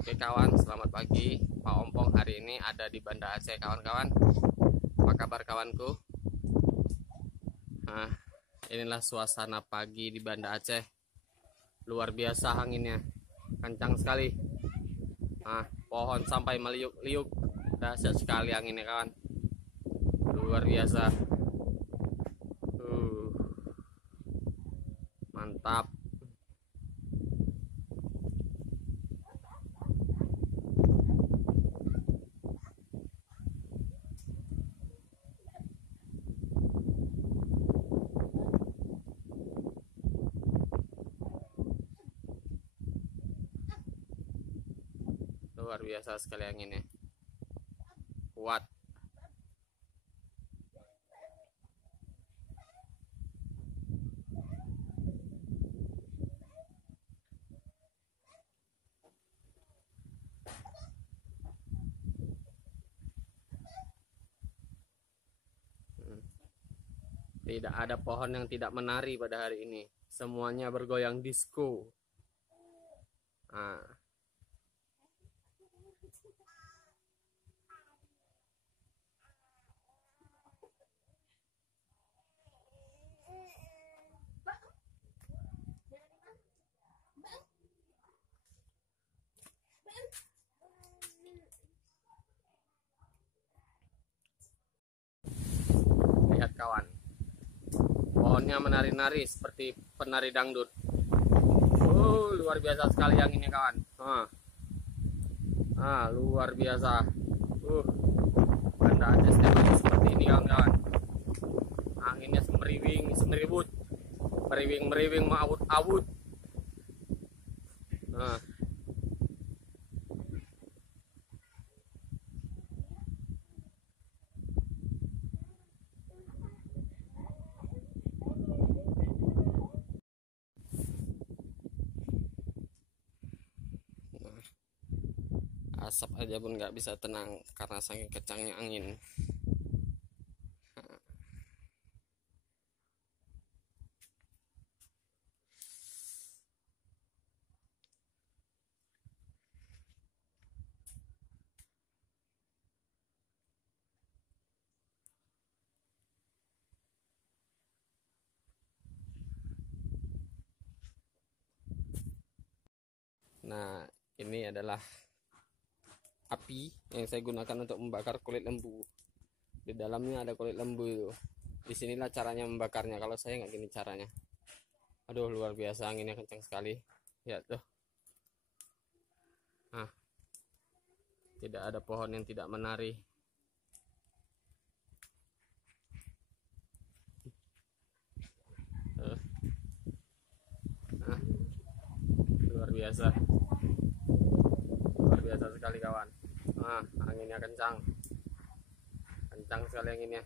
Oke kawan, selamat pagi. Pak Ompong hari ini ada di Banda Aceh kawan-kawan. Apa kabar kawanku? Nah, inilah suasana pagi di Banda Aceh. Luar biasa anginnya, kencang sekali. Nah, pohon sampai meliuk-liuk. Dahsyat sekali anginnya kawan. Luar biasa. Mantap. Luar biasa sekali anginnya. Kuat. Tidak ada pohon yang tidak menari pada hari ini. Semuanya bergoyang disco. Nah. Lihat kawan, pohonnya menari-nari seperti penari dangdut. Luar biasa sekali anginnya kawan. Luar biasa. Banda Aceh seperti ini kawan-kawan. Anginnya semeriwing, semeribut, meriwing, mengawut-awut. Asap aja pun nggak bisa tenang karena saking kencangnya angin. Nah, ini adalah api yang saya gunakan untuk membakar kulit lembu. Di dalamnya ada kulit lembu itu. Disinilah caranya membakarnya. Kalau saya nggak gini caranya. Aduh, luar biasa anginnya kencang sekali. Ya tuh. Tidak ada pohon yang tidak menari. Luar biasa. Luar biasa sekali kawan. Anginnya kencang sekali anginnya.